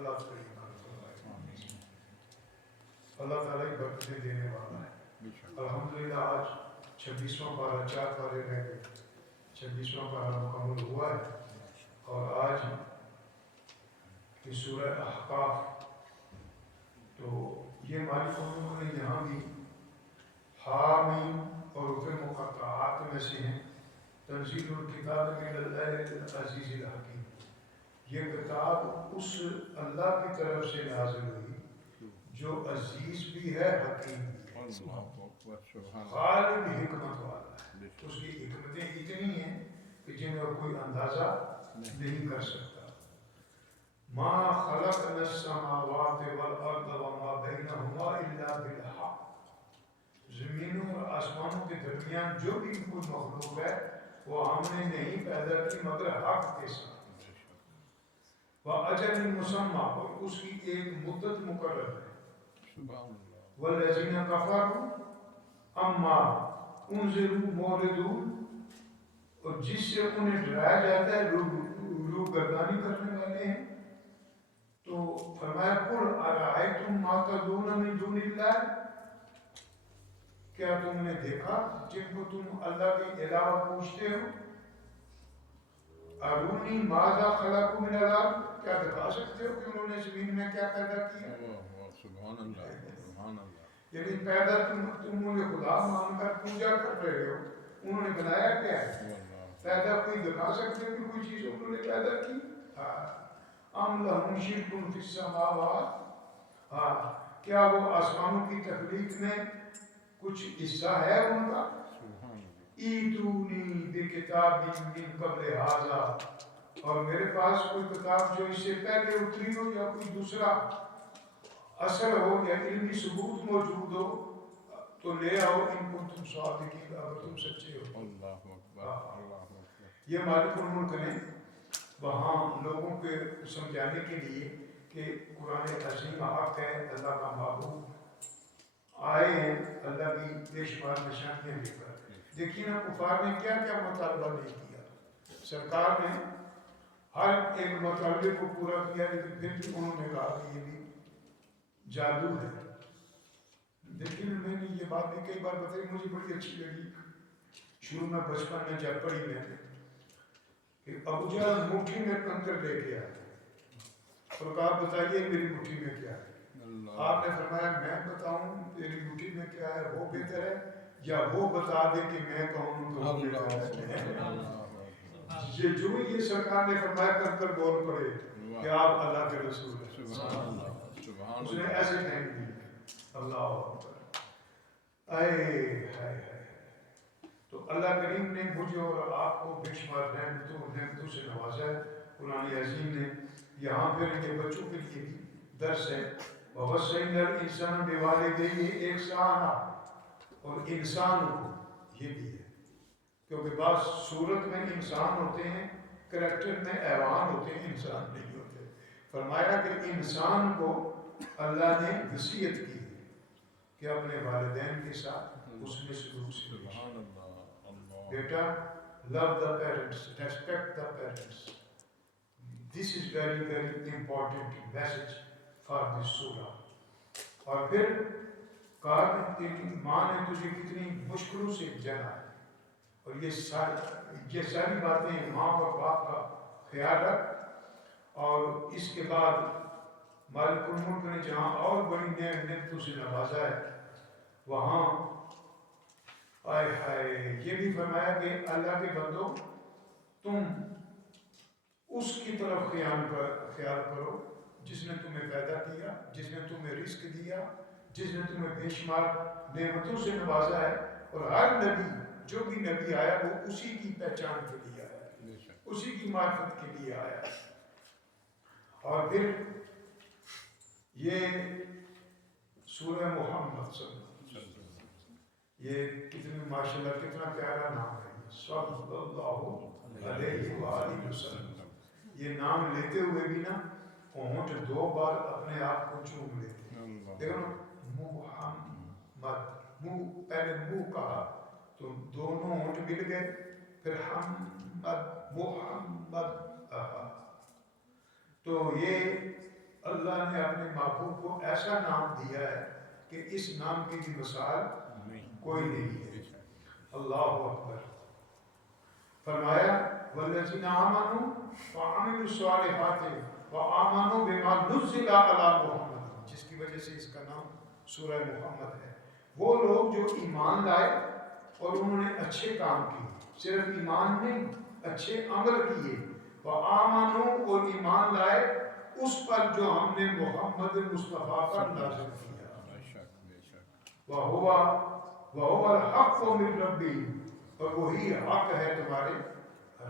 اللہ کریم فرمائے. اللہ تعالیٰ ہی برکتیں دینے والا ہے. الحمدللہ آج 26واں پارہ 4 پارے رہ گئے. 26واں پارہ مکمل ہوا ہے اور آج کی سورہ احقاف. تو یہ مالک نے یہاں بھی حامیم اور حروف مقطعات میں سے ہیں. تنزیل الکتاب من العزیز الحکیم. یہ کتاب اس اللہ کی طرف سے نازل ہوئی جو عزیز بھی ہے حکیم بھی ہے. غالب حکمت والا ہے. اس کی حکمتیں اتنی ہیں کہ جن کا کوئی اندازہ نہیں کر سکتا. ما خلقنا السماوات والارض وما بینہما الا بالحق. زمینوں اور آسمانوں کے درمیان جو بھی کوئی مخلوق ہے وہ ہم نے نہیں پیدا کی مگر حق کے ساتھ. وَأَجَلٍ مُّسَمًّى. اور اس کی ایک مدت مقرر ہے. وَالَّذِينَ كَفَرُوا عَمَّا أُنذِرُوا مُعْرِضُونَ. اور جس سے انہیں ڈرایا جاتا ہے روگردانی کرنے والے ہیں. تو فرمایا قُلْ أَرَأَيْتُم مَّا تَدْعُونَ مِن دُونِ اللَّهِ. کیا تم نے دیکھا جن کو تم اللہ کے علاوہ پوچھتے ہو. ارونی ماذا خلقوا من الارض. کیا دکھا سکتے ہو کہ انہوں نے زمین میں کیا پیدا کیا. سبحان اللہ سبحان اللہ. یعنی پیدا تم انہیں خدا مان کر پوجا کر رہے ہو. انہوں نے بنایا کیا ہے. پیدا کوئی دکھا سکتے ہو کہ کوئی چیز انہوں نے پیدا کی. ام لہم شرک فی السماوات. کیا وہ آسمانوں کی تخلیق میں کچھ حصہ ہے ان کا. ایتونی بکتاب من قبل ھذا. اور میرے پاس کوئی کتاب جو اس سے پہلے اتری ہو یا کوئی دوسرا اثر ہو یا علمی ثبوت موجود ہو تو لے آؤ ان کو تم صادقین اگر تم سچے ہو. اللہ اکبر. یہ مالک الملک نے وہاں لوگوں کے سمجھانے کے لیے کہ قرآن عظیم حق ہے, اللہ کا محبوب آئے ہیں اللہ کی بے شمار نشانیاں لے کر. دیکھیے نا کفار نے کیا کیا مطالبہ نہیں کیا. سرکار نے ہر ایک مطالبے کو پورا کیا لیکن پھر بھی انہوں نے کہا کہ یہ بھی جادو ہے. دیکھیے میں نے یہ بات بھی کئی بار بتائی, مجھے بڑی اچھی لگی. شروع میں بچپن میں جب پڑھی میں کہ ابو جہل مٹھی میں کنکر لے کے آئے اور کہا بتائیے میری مٹھی میں کیا ہے. آپ نے فرمایا میں بتاؤں تیری مٹھی میں کیا ہے وہ بہتر ہے یا وہ بتا دے کہ میں کہوں تو وہ بہتر ہے. جو یہ سرکار نے فرمایا کنکر بول پڑے کہ آپ اللہ کے رسول ہیں. اس نے ایسے نہیں دی. اللہ اکبر. تو اللہ کریم نے مجھے اور آپ کو بے شمار نعمتوں سے نوازا ہے. قرآن عظیم نے یہاں پھر یہ بچوں کے لیے بھی درس ہے. وَوَصَّيْنَا الْإِنسَانَ بِوَالِدَيْهِ إِحْسَانًا. اور انسان کو یہ بھی ہے کیونکہ بعض صورت میں انسان ہوتے ہیں کریکٹر میں حیوان ہوتے ہیں انسان نہیں ہوتے. فرمایا کہ انسان کو اللہ نے وصیت کی کہ اپنے والدین کے ساتھ اس میں سلوک سے بیٹا love the parents, respect the parents. This is very very important message for this surah. اور پھر کہا کہ تیری ماں نے تجھے کتنی مشکلوں سے جنا ہے اور یہ ساری باتیں ماں اور باپ کا خیال رکھ. اور اس کے بعد مالک الملک نے جہاں اور بڑی نعمتوں سے نوازا ہے وہاں آئے ہائے یہ بھی فرمایا کہ اللہ کے بندو تم اس کی طرف خیال کرو جس نے تمہیں پیدا کیا, جس نے تمہیں رزق دیا, جس نے تمہیں بے شمار نعمتوں سے نوازا ہے. اور ہر نبی جو بھی نبی آیا وہ اسی کی پہچان کے لیے آیا, اسی کی معرفت کے لیے آیا. اور پھر یہ سورہ محمد صلی اللہ علیہ وسلم, یہ کتنی ماشاءاللہ کتنا پیارا نام ہے صلی اللہ علیہ وآلہ وسلم. یہ نام لیتے ہوئے بھی نا ہونٹ 2 بار اپنے آپ کو چوم لیتے ہیں. دیکھو محمد, منہ پہلے منہ کہا تو دونوں ہونٹ مل گئے, پھر محمد. تو یہ اللہ نے اپنے محبوب کو ایسا نام دیا ہے کہ اس نام کی بھی مثال کوئی نہیں ہے. اللہ اکبر. فرمایا والذین آمنوا وعملوا الصالحات وآمنوا بما نزل علی محمد، جس کی وجہ سے اس کا نام سورہ محمد ہے. وہ لوگ جو ایمان لائے اور انہوں نے اچھے کام کیے، صرف ایمان نہیں اچھے عمل کیے. وآمنوا اور ایمان لائے اس پر جو ہم نے محمد مصطفیٰ پر نازل کیا. وَهُوَ الْحَقُّ مِنْ رَبِّهِمْ، اور وہی حق ہے تمہارے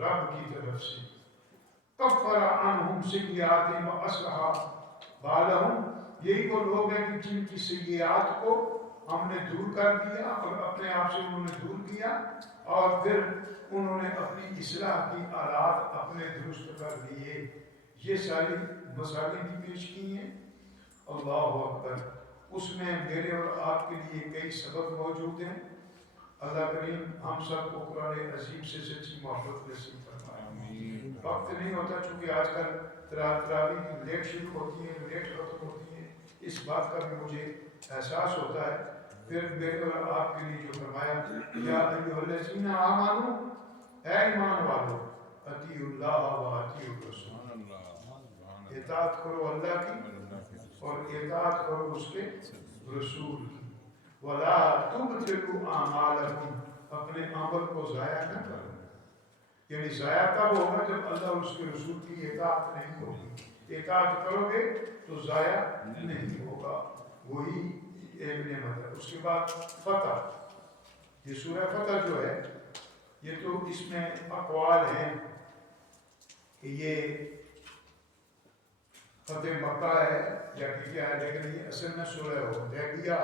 رب کی طرف سے. کفر عنہم سیئاتہم وَأَصْلَحَ بَالَهُمْ، یہی وہ لوگ ہیں کہ جن کی سیئات کو ہم نے دور کر دیا اور اپنے آپ سے انہوں نے دور کیا اور پھر انہوں نے اپنی اصلاح کی آلات اپنے درست کر دیے. یہ ساری مسائلیں بھی پیش کی ہیں. اللہ اکبر. اس میں میرے اور آپ کے لیے کئی سبق موجود ہیں. اللہ کریم ہم سب کو قرآن عظیم سے سچی محبت نصیب فرمائے. وقت نہیں ہوتا چونکہ آج کل تراویح لیٹ شروع ہوتی ہیں، لیٹ ختم ہوتی ہیں، اس بات کا بھی مجھے احساس ہوتا ہے. پھر میرے اور آپ کے لیے جو فرمایا یا ایھا الذین آمنوا، اے ایمان والو، اطیعوا اللہ و اطیعوا الرسول، اطاعت کرو اللہ کی اور اطاعت کرو اس کے رسول کی. وَلَا تُبْطِلُوا أَعْمَالَكُمْ، اپنے عمل کو ضائع نہ کرو. یعنی ضائع تب ہوگا جب اللہ اور اس کے رسول کی اطاعت نہیں ہوگی. اطاعت کرو گے تو ضائع نہیں ہوگا. وہی ایک نعمت ہے. اس کے بعد فتح. یہ سورہ فتح جو ہے یہ تو اس میں اقوال ہیں کہ یہ فتح مکہ ہے یا کہ کیا ہے، لیکن یہ اصل میں سورہ حدیبیہ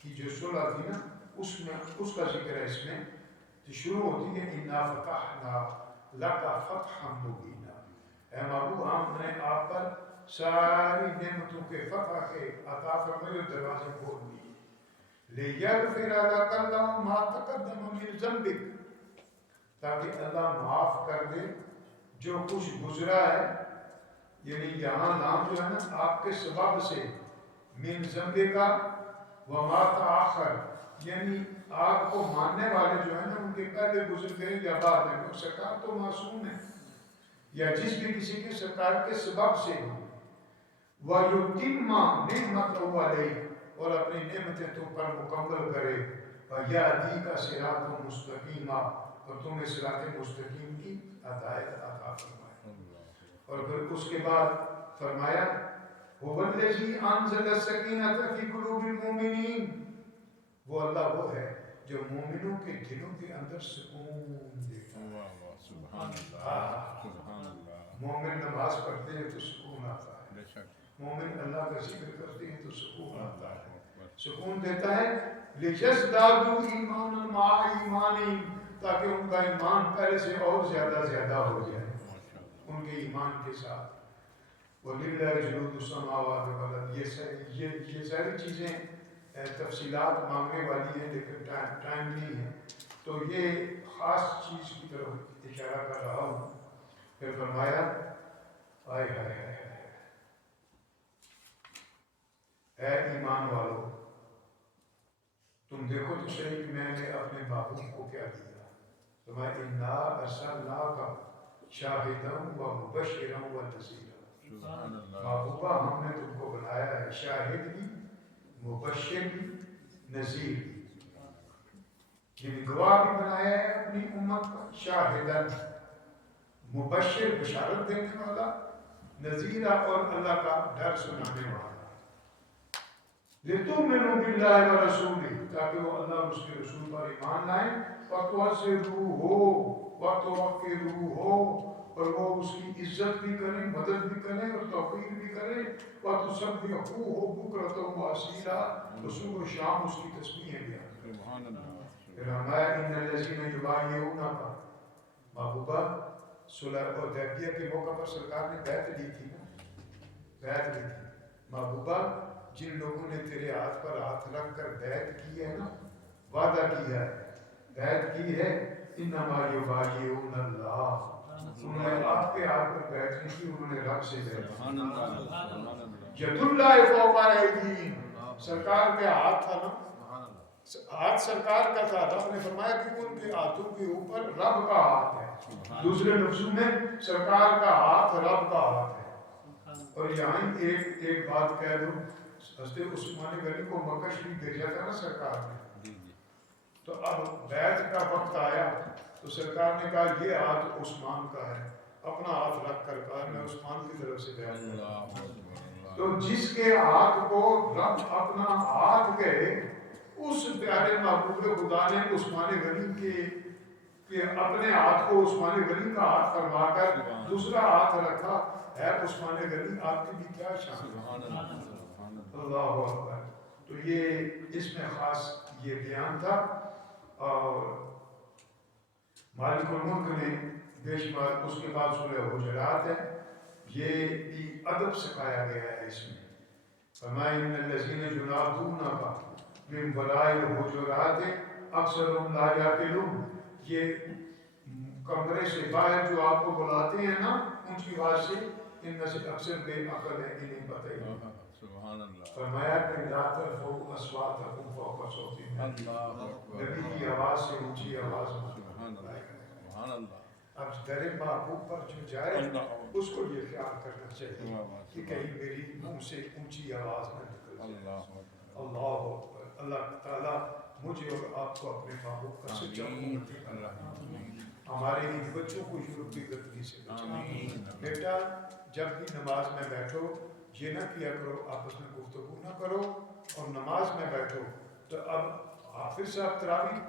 کی جو صلح تھی نا اس میں اس کا ذکر ہے. اس میں تو شروع ہوتی ہے اِنَّا فَتَحْنَا لَكَ فَتْحًا مُبِينًا، اے محبوب ہم نے آپ پر ساری نعمتوں کے فتح کے عطا فرمائے اور دروازے کھول دیے. لِيَغْفِرَ لَكَ اللَّهُ مَا تَقَدَّمَ مِنْ ذَنبِكَ، تاکہ اللہ معاف کر دے جو کچھ گزرا ہے. یعنی یہاں نام جو ہے نا آپ کے سبب سے، من ذنبکا وما تاخر، یعنی آپ کو ماننے والے جو ہیں نا ان کے پہلے گزر گئے یا بعد میں. سرکار تو معصوم ہے یا جس بھی کسی کے سرکار کے سبب سے ہو. وَيُتِمَّ نِعْمَتَهُ عَلَيْكَ، اور اپنی نعمتیں تم پر مکمل کرے. وَيَهْدِيكَ صِرَاطًا مُسْتَقِيمًا، اور تمہیں صراط مستقیم کی ہدایت عطا فرمائے. اور پھر اس کے بعد فرمایا هُوَ الَّذِي أَنزَلَ السَّكِينَةَ فِي قُلُوبِ الْمُؤْمِنِينَ، وہ اللہ وہ ہے جو مومنوں کے دلوں کے اندر سکون دیتا ہے. مومن نماز پڑھتے ہیں تو سکون آتا ہے، مومن اللہ کا ذکر کرتے ہیں تو سکون آتا ہے، سکون دیتا ہے. لِيَزْدَادُوا إِيمَانًا مَعَ إِيمَانِهِمْ، تاکہ ان کا ایمان پہلے سے اور زیادہ ہو جائے ان کے ایمان کے ساتھ. وَلِلَّهِ جُنُودُ السَّمَاوَاتِ وَالْأَرْضِ، یہ ساری چیزیں تفصیلات مانگنے والی ہیں لیکن ٹائم نہیں ہے تو یہ خاص چیز کی طرف اشارہ کر رہا ہوں. پھر فرمایا آئے ہائے ہائے ہائے، اے ایمان والو تم دیکھو تو صحیح کہ میں نے اپنے محبوب کو کیا دیا. فرمایا اِنَّا أَرْسَلْنَاكَ شَاهِدًا وَمُبَشِّرًا وَنَذِيرًا. محبوبہ ہم نے تم کو بنایا ہے شاہد بھی، مبشر بھی، نذیر بھی. یعنی گواہ بھی بنایا ہے اپنی امت پر، شاہدن مبشر بشارت دینے والا، نذیرہ اور اللہ کا ڈر سنانے والا. لِتُؤْمِنُوا بِاللَّهِ وَرَسُولِهِ، تاکہ وہ اللہ اور اس کے رسول پر ایمان لائیں. وَتُعَزِّرُوهُ وَتُوَقِّرُوهُ، اور وہ اس کی عزت بھی کریں، مدد بھی کریں اور توقیر بھی کریں. وَتُسَبِّحُوهُ بُكْرَةً وَأَصِيلًا، تو صبح و شام اس کی تسبیحیں بیان کریں. پھر ہمارا اِنَّ الَّذِينَ يُبَايِعُونَكَ، محبوبہ صلح حدیبیہ کے موقع پر سرکار نے بیعت لی تھی نا، بیعت لی تھی. محبوبہ جن لوگوں نے تیرے ہاتھ پر ہاتھ رکھ کر بیعت کی ہے نا، وعدہ کیا ہے، بیعت کی ہے، انما یبایعون اللہ، انہوں نے آپ کے ہاتھ پر بیعت نہیں کی، انہوں نے رب سے بیعت کی۔ سبحان اللہ، ید اللہ فوق ایدیہم، سرکار کا ہاتھ تھا نا، ہاتھ سرکار کا تھا، رب نے فرمایا کہ ان کے ہاتھوں کے اوپر رب کا ہاتھ ہے۔ دوسرے لفظوں میں سرکار کا ہاتھ رب کا ہاتھ ہے۔ اور یہاں ایک بات کہہ دوں، حضرت عثمان غنی کو مکہ شریف بھیجا تھا نا سرکار نے، تو اب بیعت کا وقت آیا تو سرکار نے کہا یہ ہاتھ عثمان کا ہے، اپنا ہاتھ رکھ کر کہا میں عثمان کی طرف سے بیعت کرتا ہوں۔ تو جس کے ہاتھ کو رب اپنا ہاتھ کہے، اس پیارے محبوب خدا نے عثمان غنی کے اپنے ہاتھ کو عثمان غنی کا ہاتھ فرما کر دوسرا ہاتھ رکھا ہے۔ عثمان غنی آپ کی بھی کیا شان ہے، اللہ اکبر۔ تو یہ اس میں خاص یہ بیان تھا، اور مالک الملک نے بے شمار، اس کے بعد سورہ حجرات ہے، یہ بھی ادب سکھایا گیا ہے اس میں۔ فرمایا ان الذین ینادونک من وراء الحجرات اکثرهم لا یعقلون، یہ کمرے سے باہر جو آپ کو بلاتے ہیں نا اونچی آواز سے، ان میں سے اکثر بے عقل ہے، انہیں پتہ ہی نہیں۔ سبحان اللہ، فرمایا کہ لا ترفعوا اصواتکم فوق صوت النبی، نبی کی آواز سے اونچی آواز مت کرو۔ اب در محبوب پر جو جائے اس کو یہ خیال کرنا چاہیے کہ کہیں میری منہ سے اونچی آواز نہ نکل جائے۔ اللہ اکبر۔ اللہ تعالیٰ مجھے اور آپ کو اپنے محبوب کا سچا امتی بنائے، ہمارے ان بچوں کو یورپ کی گندگی سے بچائے۔ بیٹا جب بھی نماز میں بیٹھو یہ نہ کیا کرو آپس میں گفتگو نہ کرو، اور نماز میں بیٹھو تو اب حافظ صاحب تراویح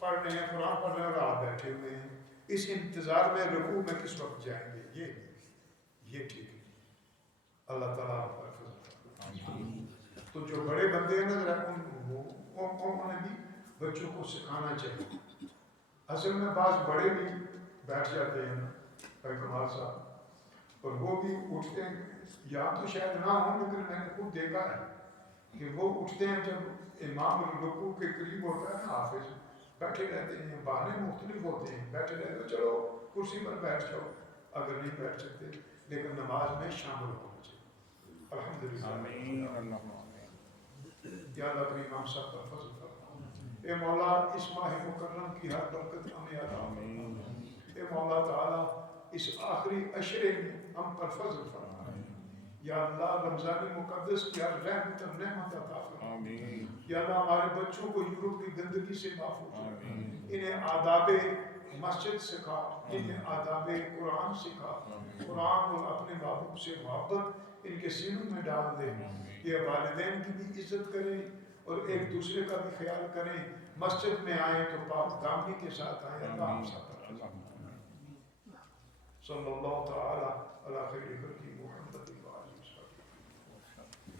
پڑھ رہے ہیں، قرآن پڑھ رہے ہیں اور آپ بیٹھے ہوئے ہیں، اس انتظار میں رکوع میں کس وقت جائیں گے، یہ ٹھیک ہے۔ اللہ تعالیٰ آپ پر فضل کرے۔ تو جو بڑے بندے ہیں نا انہیں بھی بچوں کو سکھانا چاہیے۔ اصل میں بعض بڑے بھی بیٹھ جاتے ہیں بھائی کمال صاحب، اور وہ بھی اٹھتے ہیں، یہاں تو شاید نہ ہوں لیکن میں نے خود دیکھا ہے کہ وہ اٹھتے ہیں جب امام رکوع کے قریب ہوتا ہے نا حافظ، بیٹھے رہتے ہیں، بہانے مختلف ہوتے ہیں، بیٹھے رہتے ہیں، چلو کرسی پر بیٹھ جاؤ اگر نہیں بیٹھ سکتے، لیکن نماز میں شامل ہونا چاہیے۔ الحمدللہ۔ یا اللہ اپنے امام صاحب پر فضل فرما، اے مولا اس ماہ مکرم کی ہر برکت ہمیں عطا فرما، اے مولا تعالیٰ اس آخری عشرے میں ہم پر فضل فرما، یا اللہ رمضان مقدس کی ہر رحمت و نعمت عطا فرما، یا اللہ ہمارے بچوں کو یورپ کی گندگی سے محفوظ رکھا، انہیں آداب مسجد سکھا، انہیں آداب قرآن سکھا، قرآن اور اپنے محبوب سے محبت ان کے سینوں میں ڈال دے، یہ والدین کی بھی عزت کریں اور ایک دوسرے کا بھی خیال کریں، مسجد میں آئیں تو پاک دامنی کے ساتھ آئیں۔ اللہ ہم سب پر صلی اللہ تعالی علی خیر خلقہ محمد